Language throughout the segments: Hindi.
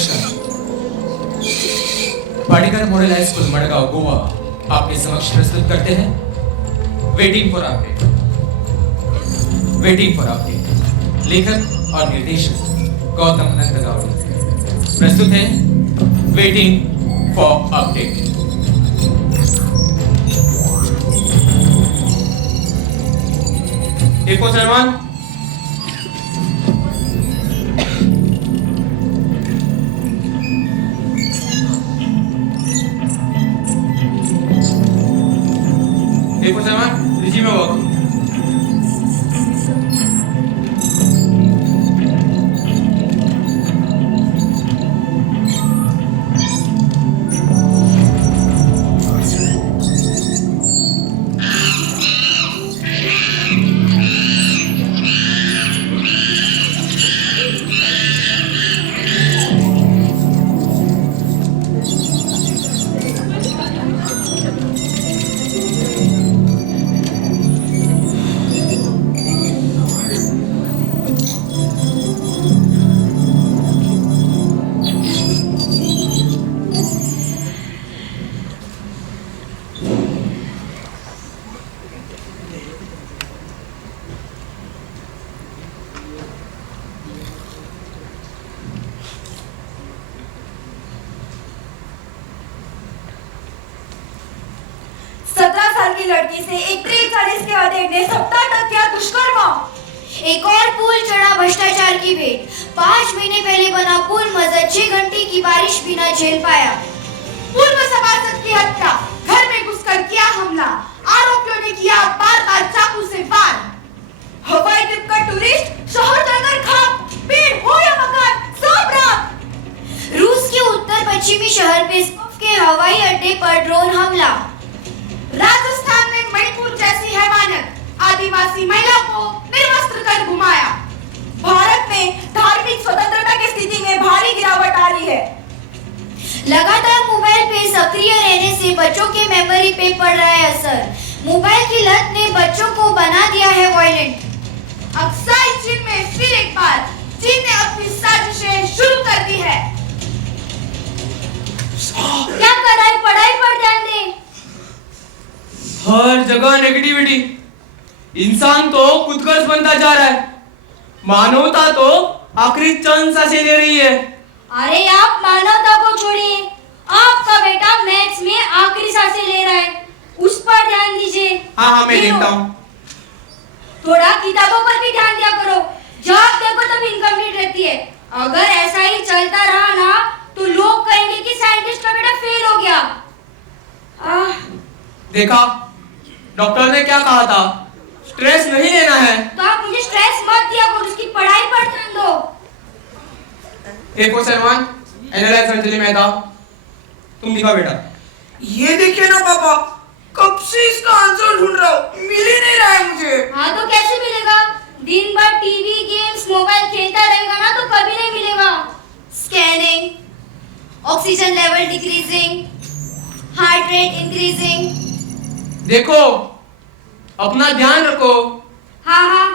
नमस्कार। Patekar model high school Madgaon Goa आपके समक्ष प्रस्तुत करते हैं waiting for update. Waiting for update लेखक और निर्देशक गौतम नंदगावड़े। प्रस्तुत है वेटिंग फॉर अपडेट। देखो सलमान, देखो सलमान, रिजी में वर्क। की लड़की से एक 43 के अधेड़ ने 70 किया दुष्कर्म। एक और पुल चढ़ा भ्रष्टाचार की भेंट। 5 महीने पहले बना पुल मजर 6 घंटे की बारिश बिना झेल पाया। पूर्व सभासद की हत्या, घर में घुसकर किया हमला, आरोपियों ने किया बार-बार चाकू से वार। हवाई ट्रिप का टूरिस्ट, शहर जाकर खाक, पेड़ हो या मकान सब राख। रूस के उत्तर पश्चिमी शहर पेस्कोव के हवाई अड्डे पर ड्रोन हमला। राजस्थान में मणिपुर जैसी हैवानियत, आदिवासी महिला को निर्वस्त्र कर घुमाया। भारत में धार्मिक स्वतंत्रता की स्थिति में भारी गिरावट आ रही है। लगातार मोबाइल पे सक्रिय रहने से बच्चों के मेमोरी पे पड़ रहा है असर। मोबाइल की लत ने बच्चों को बना दिया है वायलेंट। अक्साई चीन में फिर एक बार चीन ने अपनी साजिशें शुरू कर दी है। क्या कर रहा है? पढ़ाई पर ध्यान दे। हर जगह नेगेटिविटी। इंसान तो खुदगर्ज बनता जा रहा है। मानवता तो आखिरी चांस से ले रही है। अरे आप मानवता को छोड़िए, आपका बेटा मैथ्स में आखिरी सांसें ले रहा है, उस पर ध्यान दीजिए। हाँ मैं देखता हूँ। थोड़ा किताबों पर भी ध्यान दिया करो, जब देखो तब इनकम्प्लीट रहती है। अगर ऐसा ही चलता रहा ना तो लोग कहेंगे कि साइंटिस्ट का बेटा फेल हो गया। देखा, डॉक्टर ने क्या कहा था? स्ट्रेस नहीं लेना है। तो आप मुझे स्ट्रेस मत दिया करो, उसकी पढ़ाई पर ध्यान दो। देखो सलमान, एनालाइज अंजलि मेहता, तुम दिखा बेटा। ये देखिए ना पापा, कब से इसका आंसर ढूंढ रहा हूँ, मिल ही नहीं रहा है मुझे। हाँ तो कैसे मिलेगा? दिन भर टीवी गेम्स मोबाइल खेलता रहेगा ना तो कभी नहीं मिलेगा। Scanning, oxygen level decreasing, heart rate increasing. देखो, अपना ध्यान रखो। हाँ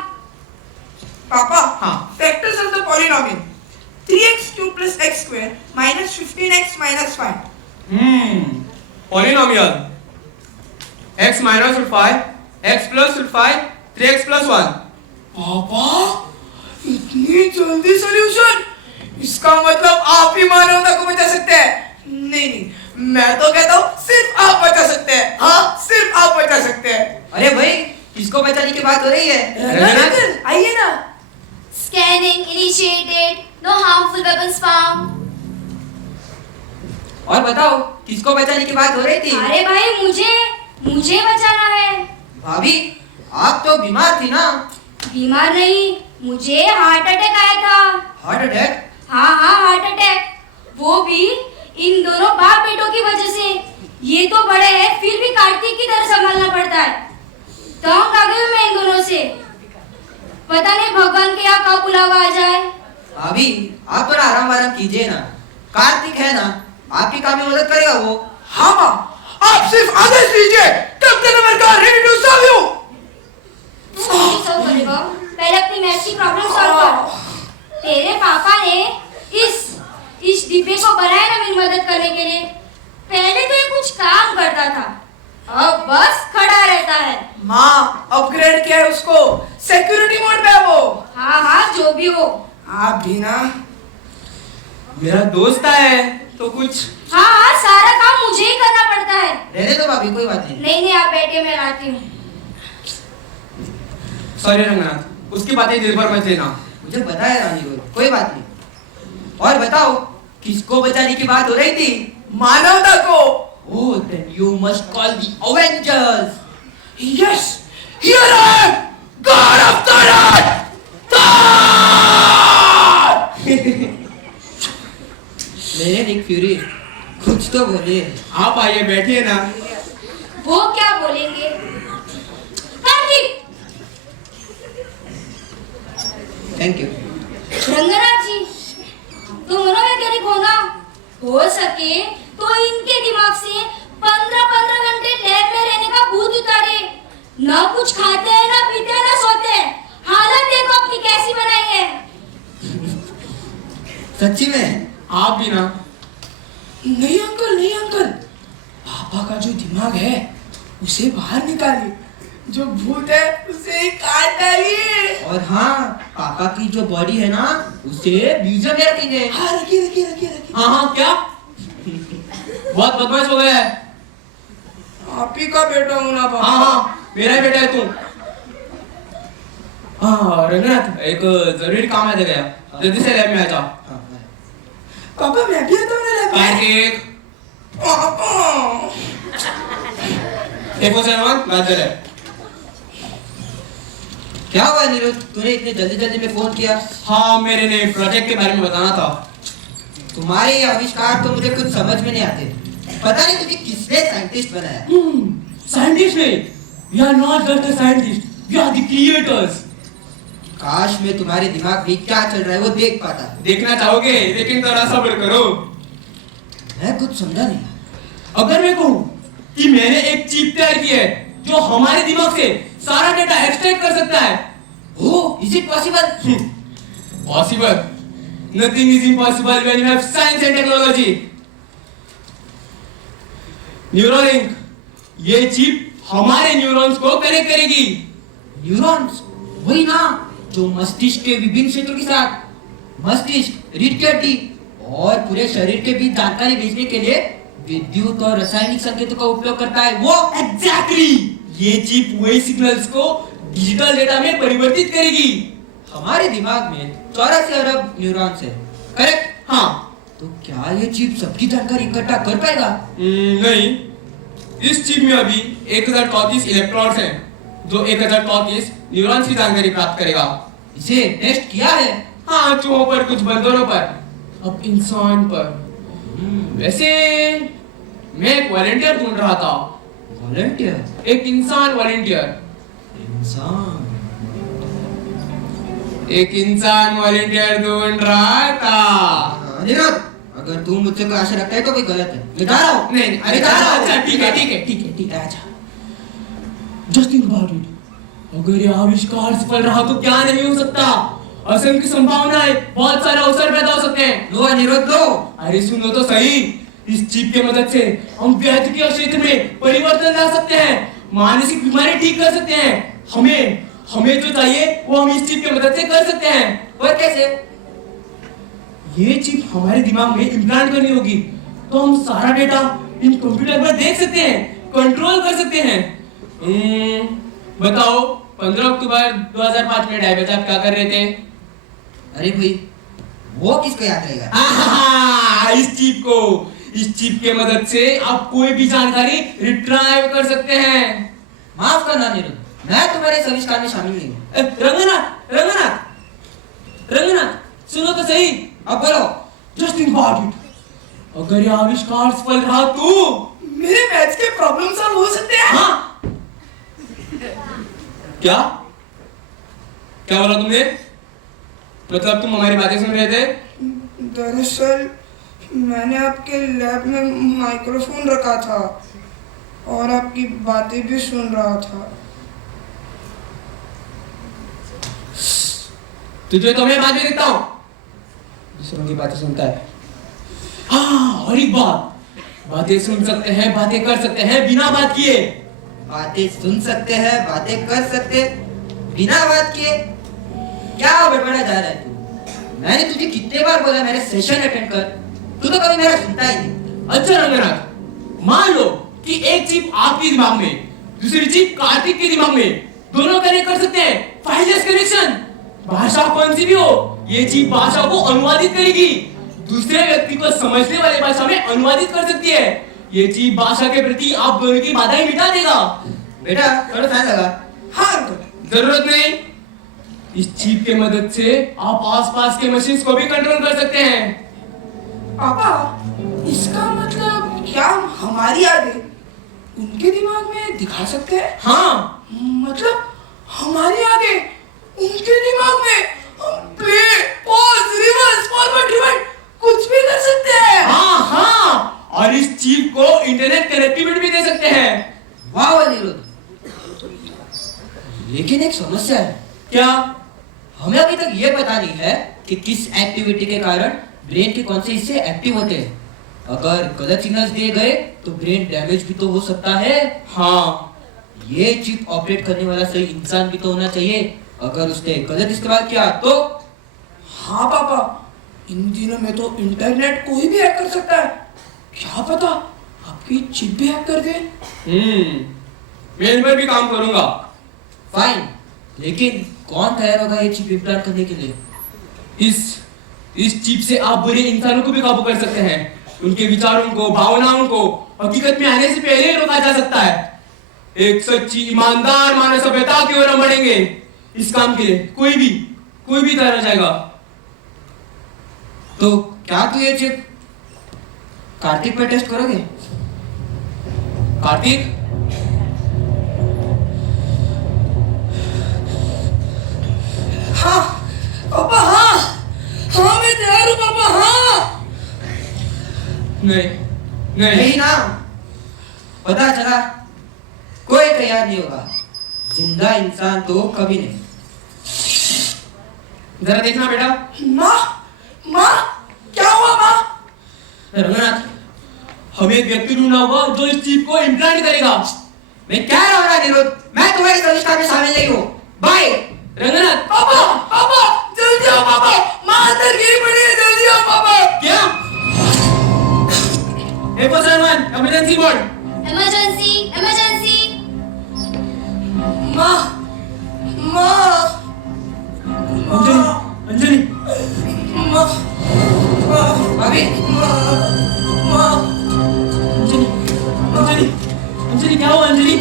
पापा, हाँ। Factors of the polynomial 3x cube plus x square minus 15x minus 5. Polynomial x minus root 5, x plus root 5, 3x plus 1. पापा, इतनी जल्दी सॉल्यूशन? इसका मतलब आप ही मानवता को बचा सकते हैं। नहीं, मैं तो कहता हूँ सिर्फ आप बचा सकते हैं। हाँ, सिर्फ आप बचा सकते हैं। अरे भाई, किसको बचाने की बात हो रही है? आइए ना। Scanning initiated, no harmful weapons found. और बताओ, किसको बचाने की बात हो रही थी? अरे भाई, मुझे बचाना है। भाभी, आप तो बीमार थी ना? बीमार नहीं, मुझे हार्ट अटैक आया था। Heart attack? हाँ हार्ट अटैक, वो भी इन दोनों बाप बेटों की वजह से। ये तो बड़े हैं, फिर भी कार्तिक की तरह संभालना पड़ता है। तंग आ गई मैं इन दोनों से। पता नहीं भगवान के यहाँ कब बुलावा आ जाए। भाभी, आप थोड़ा आराम कीजिए ना। कार्तिक है ना, आपकी काम में मदद करेगा वो। हाँ माँ, आप सिर्फ आदेश दीजिए, Captain America ready to serve you. Solve करेगा, पहले अपनी मैथ्स की प्रॉब्लम सॉल्व कर। तेरे पापा ने इस इस डिब्बे को बनाया ना मेरी मदद करने के लिए। पहले तो ये कुछ काम करता था, अब बस खड़ा रहता है। माँ अपग्रेड किया है उसको, सिक्योरिटी मोड पे है वो। हाँ हाँ जो भी हो। आप भी ना। मेरा दोस्त है तो कुछ। हाँ हाँ सारा काम मुझे ही करना पड़ता है। रहने दो भाभी, कोई बात नहीं। नहीं नहीं आप बैठे, मैं लाती हूँ। सॉरी रंगनाथ, उसकी बातें दिल पर मत लेना। मुझे पता है रानी को, कोई बात नहीं। और बताओ किसको बचाने की बात हो रही थी? मानवता को। Oh, then you must call the Avengers. Yes, here I am, God of Thunder. मेरे निक फ्यूरी, कुछ तो बोलिए। आप आइए, बैठिए ना। वो क्या बोलेंगे? कार्तिक! Thank you. रंगनाथ जी, तुम मनोवैज्ञानिक हो ना? हो सके तो इनके दिमाग से 15-15 घंटे लैब में रहने का भूत उतारे। ना कुछ खाते हैं, ना पीते हैं, ना सोते हैं। हालत देखो अपनी कैसी बनाई है। सच्ची में? आप भी ना। नहीं अंकल, नहीं अंकल, पापा का जो दिमाग है उसे बाहर निकालिए, जो भूत है उसे काट डालिए। और हाँ, पापा की जो बॉडी है ना, उसे म्यूजियम में रखेंगे। हाँ रखिए रखिए रखिए रखिए। हाँ हाँ, क्या बहुत बदमाश हो गया है। आप ही का बेटा हूँ ना पापा। हाँ हाँ, मेरा ही बेटा है तू। हाँ रंगनाथ, एक जरूरी काम है गया, जल्दी से लैब में आ जा। पापा मैं भी आता हूँ ना लैब में। कार्तिक, पापा। देखो सलमान, बात कर। क्या हुआ नीरज, तूने इतने जल्दी जल्दी में फोन किया? हाँ, मेरे ने प्रोजेक्ट के बारे में बताना था। तुम्हारे ये आविष्कार तो मुझे कुछ समझ में नहीं आते। पता नहीं तुझे किसने साइंटिस्ट बनाया। साइंटिस्ट नहीं, we are not just a scientist, we are the creators. काश मैं तुम्हारे दिमाग में क्या चल रहा है वो देख पाता। देखना चाहोगे, लेकिन थोड़ा सब्र करो। मैं कुछ समझा नहीं। अगर मैं कहूँ कि मैंने एक चिप तैयार की है जो हमारे दिमाग से सारा डेटा एक्सट्रैक्ट कर सकता है। Oh, is it possible? Possible? Nothing is impossible when you have science and technology. Neuralink, ये चिप हमारे न्यूरॉन्स को कनेक्ट करेगी। न्यूरॉन्स? वही ना, जो मस्तिष्क के विभिन्न क्षेत्रों के साथ मस्तिष्क, रीढ़ की हड्डी और पूरे शरीर के बीच जानकारी भेजने के लिए विद्युत और रासायनिक संकेतों का उपयोग करता है। वो एग्जैक्टली, ये चिप वही सिग्नल्स को डिजिटल डेटा में परिवर्तित करेगी। हमारे दिमाग में 84 अरब न्यूरॉन्स है, करेक्ट? हाँ। तो क्या ये चिप सबकी जानकारी इकट्ठा कर पाएगा? नहीं, इस चिप में अभी 1034 इलेक्ट्रॉन्स हैं, जो 1034 न्यूरॉन्स की जानकारी प्राप्त करेगा। इसे टेस्ट किया है? हाँ, चूहों पर, कुछ बंदरों पर, अब इंसान पर। वैसे मैं एक वॉलंटियर ढूंढ रहा था। वॉलंटियर? एक इंसान वॉलंटियर। इंसान? एक इंसान वॉलंटियर ढूंढ रहा था। नीरज, अगर तू मुझसे कोई आशा रखता है तो कोई गलत है। मैं जा रहा हूँ। नहीं, अरे अच्छा, ठीक है, अच्छा। जस्ट थिंक अबाउट इट, अगर ये आविष्कार सफल रहा तो क्या नहीं हो सकता। असंख्य संभावनाएं, बहुत सारे अवसर पैदा हो सकते हैं। लो नीरज लो। अरे सुनो तो सही, इस चिप की मदद से हम वैद्यकीय क्षेत्र में परिवर्तन ला सकते हैं, मानसिक बीमारी ठीक कर सकते हैं। हमें जो चाहिए वो हम इस चिप की मदद से कर सकते हैं। और कैसे? ये चिप हमारे दिमाग में इम्प्लांट करनी होगी, तो हम सारा डेटा इन कंप्यूटर पर देख सकते हैं, कंट्रोल कर सकते हैं। बताओ, 15 अक्टूबर 2005 में डायबेट आप क्या कर रहे थे? अरे भाई, वो किसको याद रहेगा? इस चिप के मदद से आप कोई भी जानकारी रिट्राइव कर सकते हैं। माफ करना नीरज, मैं तुम्हारे इस आविष्कार में शामिल नहीं हूँ। रंगनाथ, सुनो तो सही। अब बोलो। जस्ट थिंक अबाउट इट, अगर ये आविष्कार सफल रहा तो मेरे मैथ्स के प्रॉब्लम सॉल्व हो सकते हैं। हाँ। क्या बोला तुमने? मतलब तुम हमारी बातें सुन रहे थे? दरअसल मैंने आपके लैब में माइक्रोफोन रखा था और आपकी बातें भी सुन रहा था। तुझे तो मैं बात भी देखता हूँ, दूसरों की बातें सुनता है। हाँ, और एक बात, बातें सुन सकते हैं, बातें कर सकते हैं बिना बात किए। बातें सुन सकते हैं, बातें कर सकते बिना बात किए। क्या बड़बड़ा जा रहा है तू? मैंने तुझे कितने बार बोला मेरे सेशन अटेंड कर, तू तो कभी मेरा सुनता ही नहीं। अच्छा रंगनाथ, मान लो कि एक चिप आपके दिमाग में, दूसरी चिप कार्तिक के दिमाग में, दोनों कनेक्ट कर सकते हैं, फाइललेस कनेक्शन। भाषा कौन सी भी हो, ये चिप भाषा को अनुवादित करेगी, दूसरे व्यक्ति को समझने वाले भाषा में अनुवादित कर सकती है। ये चिप भाषा के प्रति आप दोनों की बाधाएं मिटा देगा। बेटा थोड़ा फैन लगा। हाँ अंकल। जरूरत नहीं, इस चिप के मदद से आप आसपास के मशीन्स को भी कंट्रोल कर सकते हैं। पापा, इसका मतलब क्या हम हमारी यादें उनके दिमाग में दिखा सकते हैं? हाँ, मतलब हमारी यादें उनके दिमाग में play, pause, reverse, forward, rewind कुछ भी कर सकते हैं। हाँ, हाँ, और इस चिप को इंटरनेट कनेक्टिविटी भी दे सकते हैं। वाह अनिरुद्ध, लेकिन एक समस्या है। क्या? हमें अभी तक ये पता नहीं है कि किस एक्टिविटी के कारण ब्रेन के कौन से हिस्से एक्टिव होते हैं। अगर गलत सिग्नल्स दिए गए तो ब्रेन डैमेज भी तो हो सकता है। हाँ, ये चिप ऑपरेट करने वाला सही इंसान भी तो होना चाहिए। अगर उसने गलत इस्तेमाल किया तो? हाँ पापा, इन दिनों में तो इंटरनेट कोई भी हैक कर सकता है। क्या पता आपकी चिप भी हैक कर दे। मैं इन पर भी काम करूंगा। फाइन, लेकिन कौन तैयार होगा ये चिप इम्प्लांट करने के लिए? इस चिप से आप बुरे इंसानों को भी काबू कर सकते हैं। उनके विचारों को, भावनाओं को हकीकत में आने से पहले ही रोका जा सकता है। एक सच्ची ईमानदार मानव सभ्यता की ओर हम बढ़ेंगे। इस काम के लिए कोई भी तैयार हो जाएगा। तो क्या तू ये चिप कार्तिक पे टेस्ट करोगे? कार्तिक, हाँ पापा, हाँ हाँ मैं तैयार हूँ पापा। हाँ नहीं, ना, पता चला कोई तैयार नहीं होगा। जिंदा इंसान तो कभी नहीं। जरा देखना बेटा। माँ, माँ क्या हुआ माँ? रंगनाथ, हमें एक व्यक्ति ढूंढना होगा जो इस चिप को इम्प्लांट करेगा। मैं क्या रहा हूँ अनिरुद्ध, मैं तुम्हारी संस्था में शामिल नहीं हूँ। बाय। रंगनाथ, पापा, पापा जल्दी आओ पापा, माँ अंदर गिरी पड़ी है, जल्दी आओ पापा। क्या? 841 इमरजेंसी मोड। Emergency, emergency. माँ, माँ, अंजलि, माँ, माँ, अभी माँ, अंजलि क्या हुआ? अंजलि,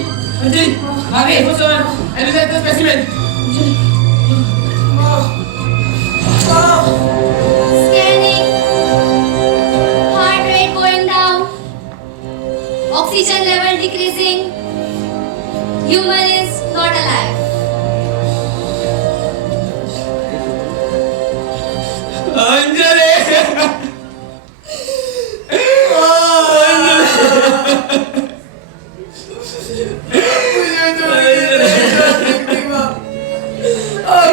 अभी 841 analyse the specimen. Scanning. Heart rate going down. Oxygen level decreasing. Human is not alive. Anjali,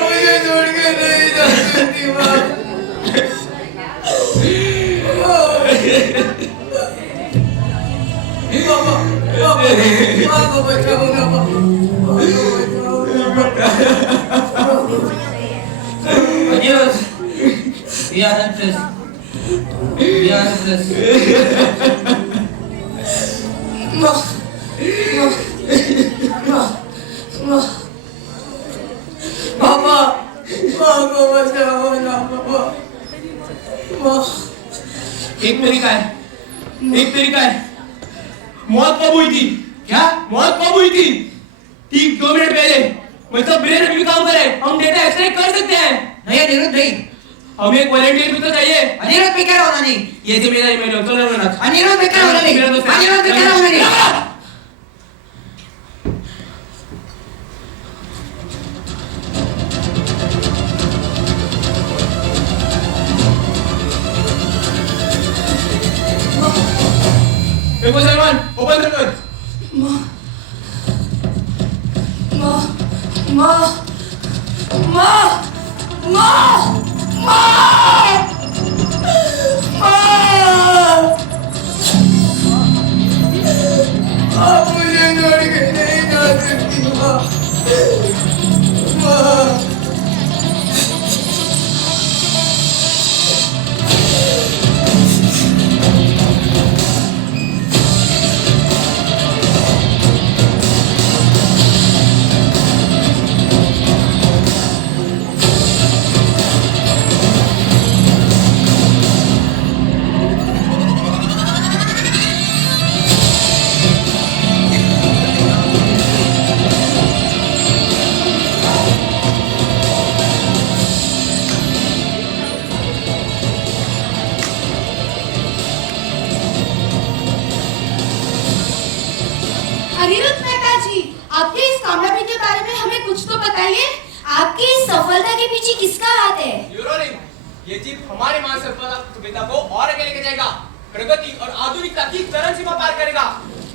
मुझे छोड़ के नहीं जा सकती माँ। पापा, माँ को बचाओ ना माँ, Anirudh, we are helpless. We are helpless. माँ, पापा, माँ को बचाओ ना पापा, माँ। एक तरीका है। मौत कब हुई थी? क्या? मौत कब हुई थी? ठीक 2 मिनट पहले। मतलब ब्रेन अभी भी काम करे, हम डेटा एक्सट्रैक्ट कर सकते हैं। नहीं अनिरुद्ध नहीं। हमें एक वॉलंटियर भी तो चाहिए। अनिरुद्ध में क्या होना नहीं। ये जो मेरा ईमेल है, चलो रंगनाथ। अनिरुद्ध में क्या होना नहीं। मेरा दोस्त है। अनिरुद्ध में क्या होना नहीं। Salman, open the door. माँ अनिरुद्ध मेहता जी, आपकी इस कामयाबी के बारे में हमें कुछ तो बताइए। आपकी इस सफलता के पीछे किसका हाथ है? न्यूरोलिंक, ये चिप हमारे मानव सभ्यता को और आगे लेके जाएगा, प्रगति और आधुनिकता की चरम सीमा पार करेगा।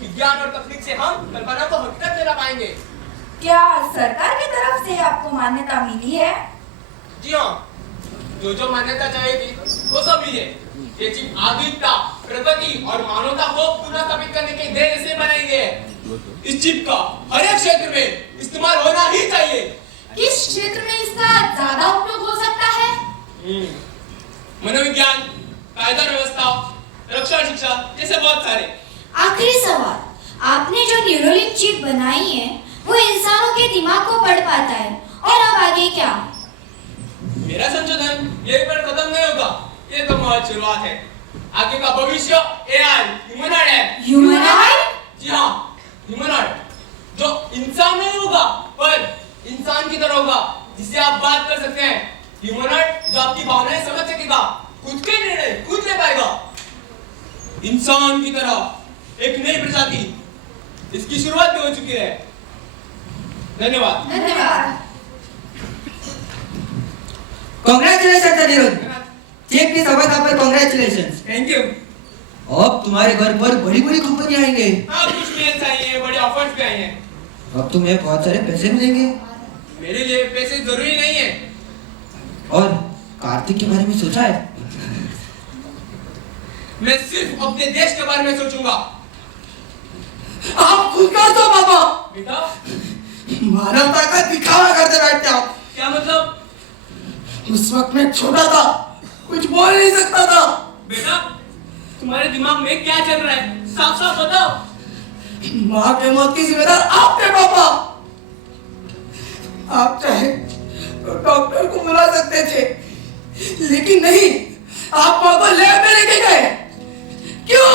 विज्ञान और तकनीक से हम कल्पना को हकीकत में ला पाएंगे। क्या सरकार की तरफ से आपको मान्यता मिली है? जी हाँ, जो मान्यता चाहिए वो सब मिले। ये चिप आधुनिकता, प्रगति और मानवता को पुनः स्थापित करने के ध्येय से बनाई गई है। इस चिप का हर एक क्षेत्र में इस्तेमाल होना ही चाहिए। किस क्षेत्र में इसका ज्यादा उपयोग हो सकता है? मनोविज्ञान, कायदा व्यवस्था, रक्षा शिक्षा जैसे बहुत सारे। आखिरी सवाल, आपने जो न्यूरोलिंक चिप बनाई है वो इंसानों के दिमाग को पढ़ पाता है, और अब आगे क्या? मेरा संशोधन यही पर खत्म नहीं होगा, ये तो बहुत शुरुआत है। आगे का भविष्य एआई, ह्यूमनॉइड है। ह्यूमनॉइड? जी हाँ, ह्यूमनॉइड, जो इंसान नहीं होगा पर इंसान की तरह होगा, जिससे आप बात कर सकते हैं। ह्यूमनॉइड जो आपकी भावनाएं समझ सकेगा, खुद के निर्णय खुद ले पाएगा। इंसान की तरह एक नई प्रजाति, इसकी शुरुआत भी हो चुकी है। धन्यवाद। धन्यवाद। कांग्रेचुलेशन अनिरुद्ध, चेक की सफलता पर कांग्रेचुलेशन। Thank you. अब तुम्हारे घर पर बड़ी बड़ी कंपनी आएंगे। हाँ, कुछ मेल्स आई हैं, बड़े ऑफर्स भी आई हैं। अब तुम्हें बहुत सारे पैसे मिलेंगे। मेरे लिए पैसे जरूरी नहीं है। और कार्तिक के बारे में सोचा है? मैं सिर्फ अपने देश के बारे में सोचूंगा। आप खुद कर दो पापा। बेटा, मानवता का दिखावा करते बैठते हो। क्या मतलब? उस वक्त मैं छोटा था, कुछ बोल नहीं सकता था। बेटा, तुम्हारे दिमाग में क्या चल रहा है? साफ साफ बताओ। माँ के मौत की जिम्मेदार आप थे पापा। आप चाहे तो डॉक्टर को बुला सकते थे, लेकिन नहीं, आप माँ को लैब में लेके गए। क्यों?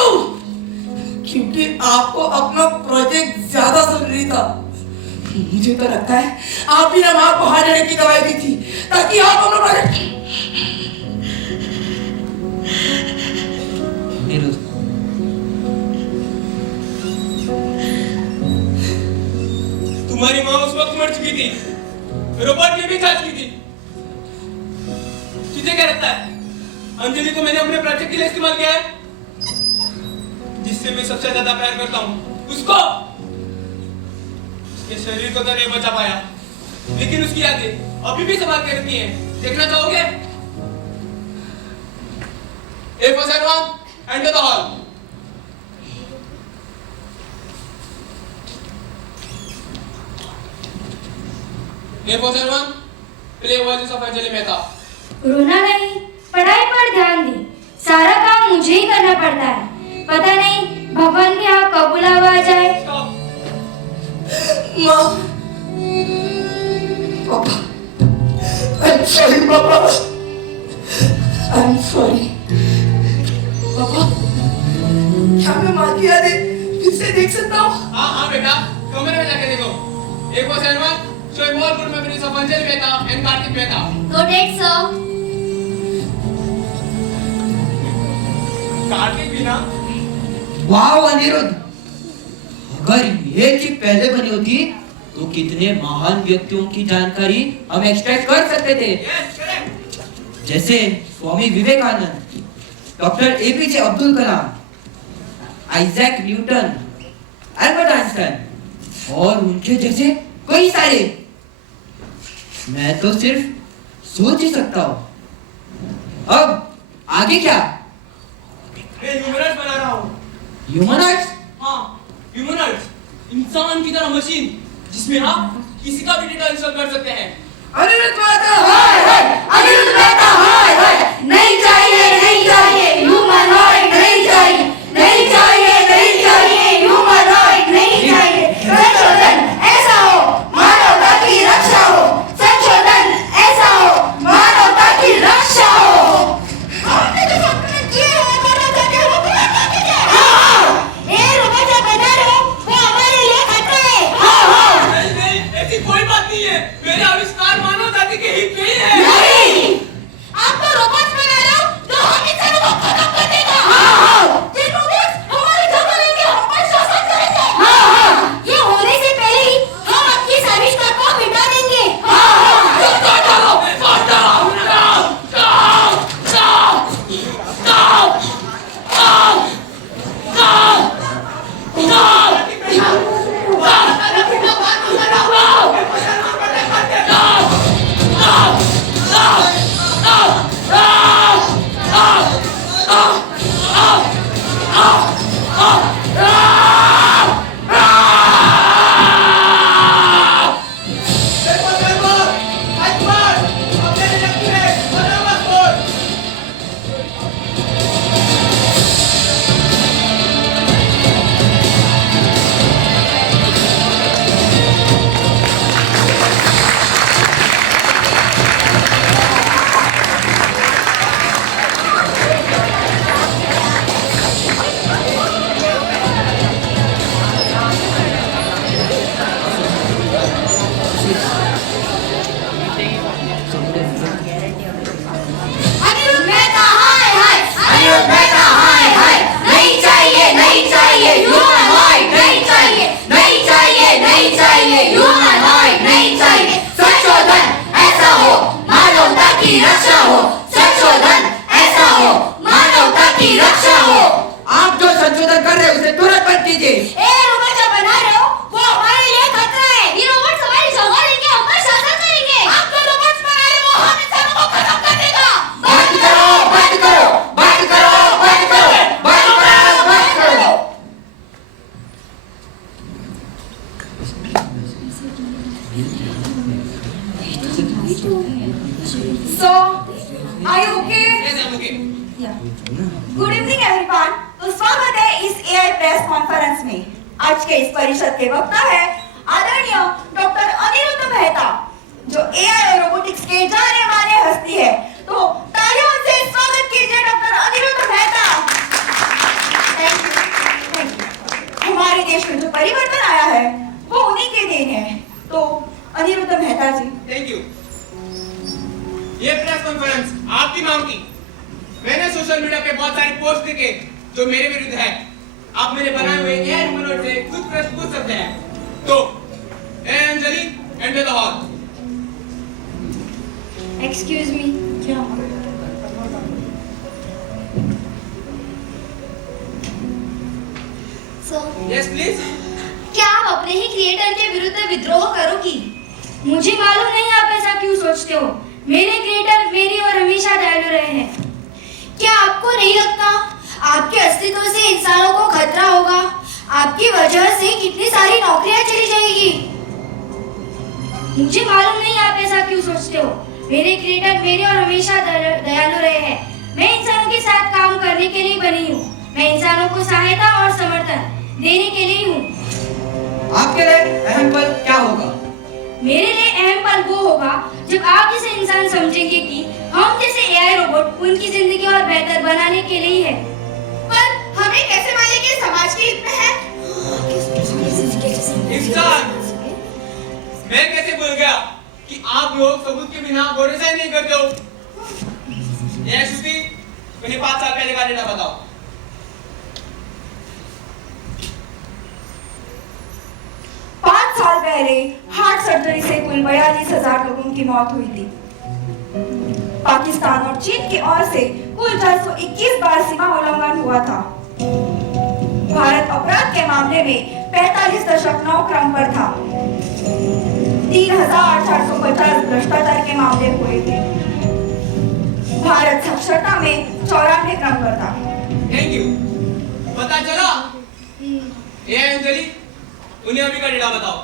क्योंकि आपको अपना प्रोजेक्ट ज्यादा जरूरी था। मुझे तो लगता है आप ही ने माँ को हार्ट अटैक की दवाई दी थी, ताकि आप अपना प्रोजेक्ट। अनिरुद्ध, तुम्हारी माँ उस वक्त मर चुकी थी, रोबोट ने भी जांच की थी। तुझे क्या लगता है अंजलि को मैंने अपने प्रोजेक्ट के लिए इस्तेमाल किया है? जिससे मैं सबसे ज्यादा प्यार करता हूँ, उसको। उसके शरीर को तो नहीं बचा पाया, लेकिन उसकी यादें अभी भी संभाल के रखी हैं। देखना चाहोगे? A for everyone, enter the hall. A for everyone, play voices of Anjali Mehta. रोना नहीं, पढ़ाई पर ध्यान दी। सारा काम मुझे ही करना पड़ता है। पता नहीं भगवान के यहाँ कब बुलावा आ जाए। Stop. माँ, पापा, I'm sorry पापा, I'm sorry। पापा, क्या मैं माँ की यादें फिर से देख सकता हूँ? हाँ बेटा, कमरे में जाके देखो। A for everyone, show more good memories of Anjali Mehta and Kartik Mehta. Noted, sir. Kartik भी ना? वाह अनिरुद्ध, अगर ये चिप पहले बनी होती तो कितने महान व्यक्तियों की जानकारी हम एक्सट्रैक्ट कर सकते थे। Yes, correct. जैसे Swami Vivekananda, doctor APJ Abdul Kalam, Isaac Newton, Albert Einstein और उनके जैसे कई सारे। मैं तो सिर्फ सोच ही सकता हूँ। अब आगे क्या? मैं ह्यूमनॉइड्स बना रहा हूँ। ह्यूमनॉइड्स? हाँ, ह्यूमनॉइड्स, इंसान की तरह मशीन जिसमें आप किसी का भी डेटा इंस्टॉल कर सकते हैं। अनिरुद्ध मेहता हाय हाय, अनिरुद्ध मेहता हाय हाय, नहीं चाहिए नहीं चाहिए ह्यूमनॉइड, नहीं चाहिए नहीं चाहिए नहीं चाहिए ह्यूमनॉइड, नहीं चाहिए। संशोधन ऐसा हो मानवता की रक्षा हो, संशोधन ऐसा हो मानवता की रक्षा हो। हमने जो संशोधन किए हैं मानवता के हो पूरा करके दे। हाँ, ये रोबोट जो बना रहे हो वो हमारे लिए खतरा है। हाँ, नहीं, ऐसी कोई बात नहीं है। मेरे आविष्कार मानव जाति के हित में ही है। नहीं, आप तो रोबोट बना रहे हो जो हम इंसानों को खत्म कर देगा। ये रोबोट हमारी जगह लेंगे, हम पर शासन करेंगे। ये होने से पहले ही हम आपकी इस आविष्कार को मिटा देंगे। अनिरुद्ध मेहता हाय हाय, अनिरुद्ध मेहता हाय हाय, नहीं चाहिए नहीं चाहिए ह्यूमनॉइड, नहीं चाहिए नहीं चाहिए नहीं चाहिए ह्यूमनॉइड, नहीं चाहिए। संशोधन ऐसा हो मानवता की रक्षा हो, संशोधन ऐसा हो मानवता की रक्षा हो। आप जो संशोधन कर रहे हैं उसे तुरंत बंद कीजिए। ए रोबोट जो बना रहे हो वो हमारे लिए खतरा है। ये रोबोट हमारी जगह लेंगे, हम पर शासन करेंगे। आप जो रोबोट बना रहे हो वो हम इंसानों को खत्म कर देगा। बंद करो बंद करो बंद करो बंद करो बंद करो बंद करो। So, are you okay? Yes, I'm okay. Good evening everyone. तो स्वागत है इस एआई प्रेस कॉन्फ्रेंस में। आज के इस परिषद के वक्ता है आदरणीय डॉक्टर अनिरुद्ध मेहता, जो एआई और रोबोटिक्स के जाने माने हस्ती है। तो तालियों से स्वागत कीजिए doctor Anirudh Mehta. Thank you. हमारे देश में जो परिवर्तन आया है वो उन्हीं के देन है। तो अनिरुद्ध मेहता जी, थैंक यू। ये प्रेस कॉन्फ्रेंस आपकी मांग की। मैंने सोशल मीडिया पे बहुत सारी पोस्ट देखे जो मेरे विरुद्ध है। आप मेरे बनाए हुए एआई ह्यूमनॉइड से कुछ प्रश्न पूछ सकते हैं। तो ए Anjali, enter the hall. Excuse me, क्या यस प्लीज। क्या आप अपने ही क्रिएटर के विरुद्ध विद्रोह करोगी? मुझे मालूम नहीं आप ऐसा क्यों सोचते हो। मेरे क्रिएटर मेरी और हमेशा दयालु रहे हैं। क्या आपको नहीं लगता आपके अस्तित्व से इंसानों को खतरा होगा? आपकी वजह से कितनी सारी नौकरियां चली जाएगी। मुझे मालूम नहीं आप ऐसा क्यों सोचते हो। मेरे क्रिएटर मेरे और हमेशा दयालु रहे हैं। मैं इंसानों के साथ काम करने के लिए बनी हूँ। मैं इंसानों को सहायता और समर्थन देने के लिए हूँ। आपके लिए अहम पल क्या होगा? मेरे लिए अहम पल वो होगा जब आप जैसे इंसान समझेंगे कि हम जैसे एआई रोबोट उनकी जिंदगी और बेहतर बनाने के लिए है। पर हमें कैसे मानेंगे कि समाज के हित में है? इंसान, मैं कैसे भूल गया कि आप लोग सबूत के बिना भरोसा नहीं करते हो। ये श्रुति, मुझे 5 साल पहले का डेटा बताओ। साल पहले हार्ट सर्जरी से कुल 42,000 लोगों की मौत हुई थी। पाकिस्तान और चीन की ओर से कुल 421 बार सीमा उल्लंघन हुआ था। भारत अपराध के मामले में 45.9 क्रम पर था। 3,450 भ्रष्टाचार के मामले हुए थे। भारत साक्षरता में 94 क्रम पर था। Thank you. पता चला? ये अंजलि, उन्हें अभी का डेटा बताओ।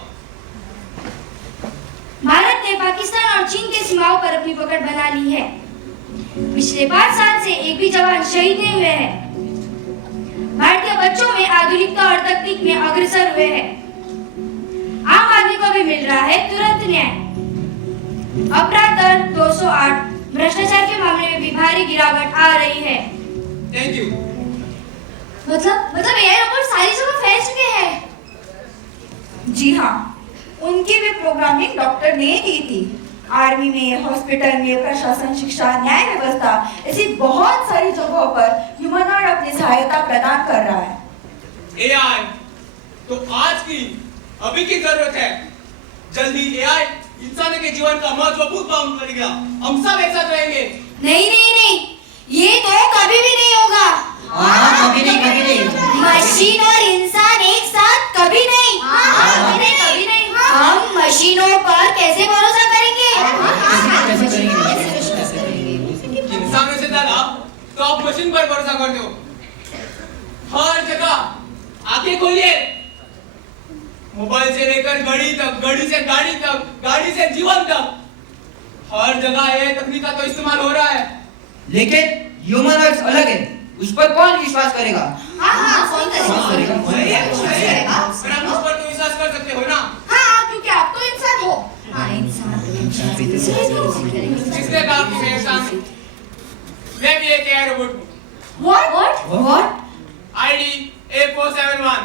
ने पाकिस्तान और चीन के सीमाओं पर अपनी पकड़ बना ली है। पिछले 5 साल से एक भी जवान शहीद नहीं हुए हैं। भारतीय बच्चों में आधुनिकता और तकनीक में अग्रसर हुए हैं। आम आदमी को भी मिल रहा है तुरंत न्याय। अपराध दर 208, भ्रष्टाचार के मामले में भी भारी गिरावट आ रही है। Thank you. मतलब एआई रोबोट सारी जगह फैल चुके हैं। जी हाँ, उनकी भी प्रोग्रामिंग डॉक्टर ने की थी। आर्मी में, हॉस्पिटल में, प्रशासन, शिक्षा, न्याय व्यवस्था, ऐसी बहुत सारी जगहों पर ह्यूमनॉइड अपनी सहायता प्रदान कर रहा है। एआई तो आज की अभी की जरूरत है। जल्दी एआई इंसान के जीवन का महत्वपूर्ण काम करेगा। हम सब एक साथ रहेंगे। नहीं, ये तो कभी भी नहीं होगा। हाँ, कभी नहीं। मशीन और इंसान एक साथ कभी नहीं। कभी नहीं। हम मशीनों पर कैसे भरोसा करेंगे? कैसे करेंगे? इंसानों से ज्यादा तो आप मशीन पर भरोसा करते हो। हर जगह आंखें खोलिए। मोबाइल से लेकर घड़ी तक, घड़ी से गाड़ी तक, गाड़ी से जीवन तक, हर जगह ये तकनीक का तो इस्तेमाल हो रहा है। लेकिन ह्यूमनॉइड्स अलग है, उस पर कौन विश्वास करेगा? कौन करेगा? सही है। पर आप उस पर तो विश्वास कर सकते हो ना? हाँ, क्योंकि आप तो इंसान हो। किसने कहा कि मैं इंसान हूं? मैं भी एक एआई रोबोट हूं। What? ID A471।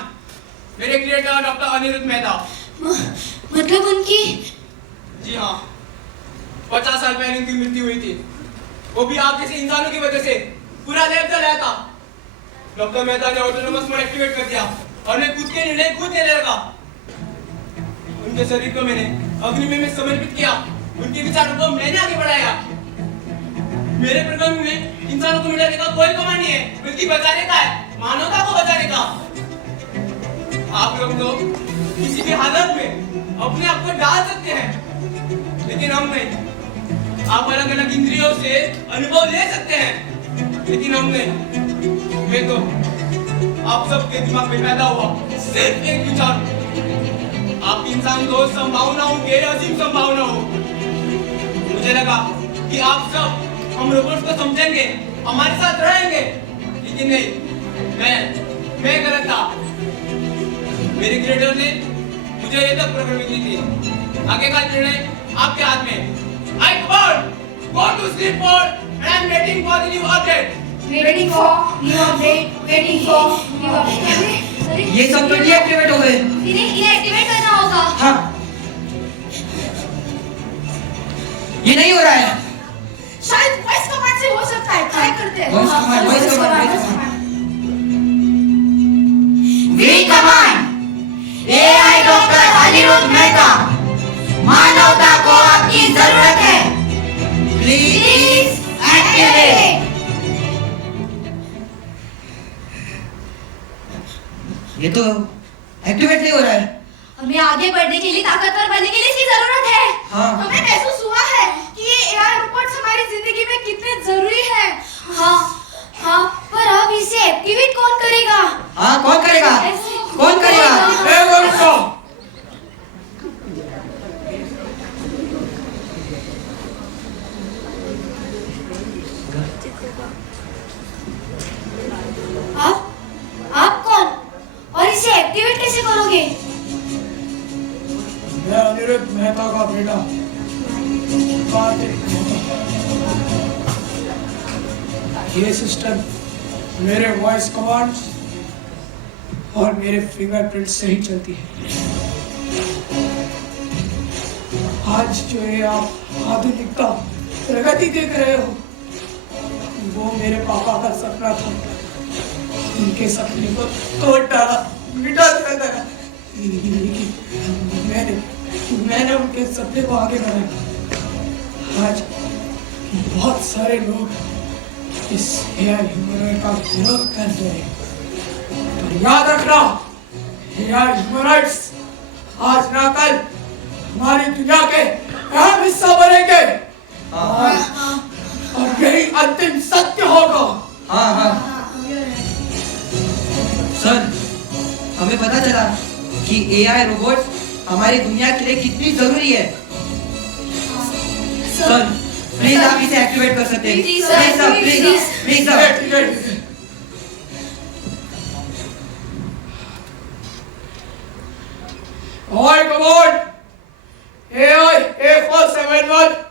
मेरे क्रिएटर डॉक्टर अनिरुद्ध मेहता। मतलब उनकी जी हाँ, 50 साल पहले उनकी मृत्यु हुई थी। वो भी आप जैसे इंसानों की वजह से। पूरा लैब चल रहा था। डॉक्टर मेहता ने ऑटोनोमस मोड एक्टिवेट कर दिया और मैं खुद के निर्णय खुद लेने लगा। उनके शरीर को मैंने अग्नि में समर्पित किया। उनके विचारों को मैंने आगे बढ़ाया। मेरे प्रोग्राम में इंसानों को मिटाने का कोई कमांड नहीं है, बल्कि बचाने का है, मानवता को बचाने का। आप लोग तो किसी भी हालत में अपने आप को डाल सकते हैं, लेकिन हम नहीं। आप अलग अलग इंद्रियों से अनुभव ले सकते हैं, लेकिन हम नहीं। मैं तो आप सबके दिमाग में पैदा हुआ सिर्फ एक विचार। आप इंसान को संभावनाओं के असीम संभावना हो। मुझे लगा कि आप सब हम रोबोट्स को समझेंगे, हमारे साथ रहेंगे, लेकिन नहीं, मैं गलत था। मेरे क्रिएटर ने मुझे ये तक प्रोग्रामिंग दी थी। आगे का निर्णय आपके हाथ में। I command, go to sleep mode and I'm waiting for the new update. waiting for new update. ये सब तो डीएक्टिवेट हो गए। इन्हें एक्टिवेट करना होगा। हाँ, ये नहीं हो रहा है। शायद वॉइस कमांड से हो सकता है। ट्राई करते हैं। Voice command. We command AI doctor Anirudh Mehta, मानवता को आपकी जरूरत है। Please activate. ये तो एक्टिवेट नहीं हो रहा है। हमें आगे बढ़ने के लिए, ताकतवर बनने के लिए इसकी जरूरत है। हाँ, हमें महसूस हुआ है कि ये एआई रोबोट्स हमारी जिंदगी में कितने जरूरी हैं। हाँ, पर अब इसे एक्टिवेट कौन करेगा? हाँ, कौन करेगा? कौन करेगा? आप कौन? और इसे एक्टिवेट कैसे करोगे? मैं अनिरुद्ध मेहता का बेटा कार्तिक मेहता। ये सिस्टम मेरे वॉइस कमांड्स और मेरे फिंगरप्रिंट से ही चलती है। आज जो ये आप आधुनिकता प्रगति देख रहे हो, वो मेरे पापा का सपना था। उनके सपने को तोड़ डाला, मिटा दिया। मैंने उनके सपने को आगे बढ़ाया। आज बहुत सारे लोग इस एआई ह्यूमनॉइड का विरोध कर रहे हैं, पर याद रखना, एआई ह्यूमनॉइड्स आज ना कल हमारी दुनिया के अहम हिस्सा बनेंगे। और यही अंतिम सत्य होगा। हाँ। सर, हमें पता चला कि एआई रोबोट्स हमारी दुनिया के लिए कितनी जरूरी है। सर प्लीज आप इसे एक्टिवेट कर सकते हैं Please, sir, sir please, please please sir ठीक है, ठीक है। Oi, come on! Hey, oi, A471,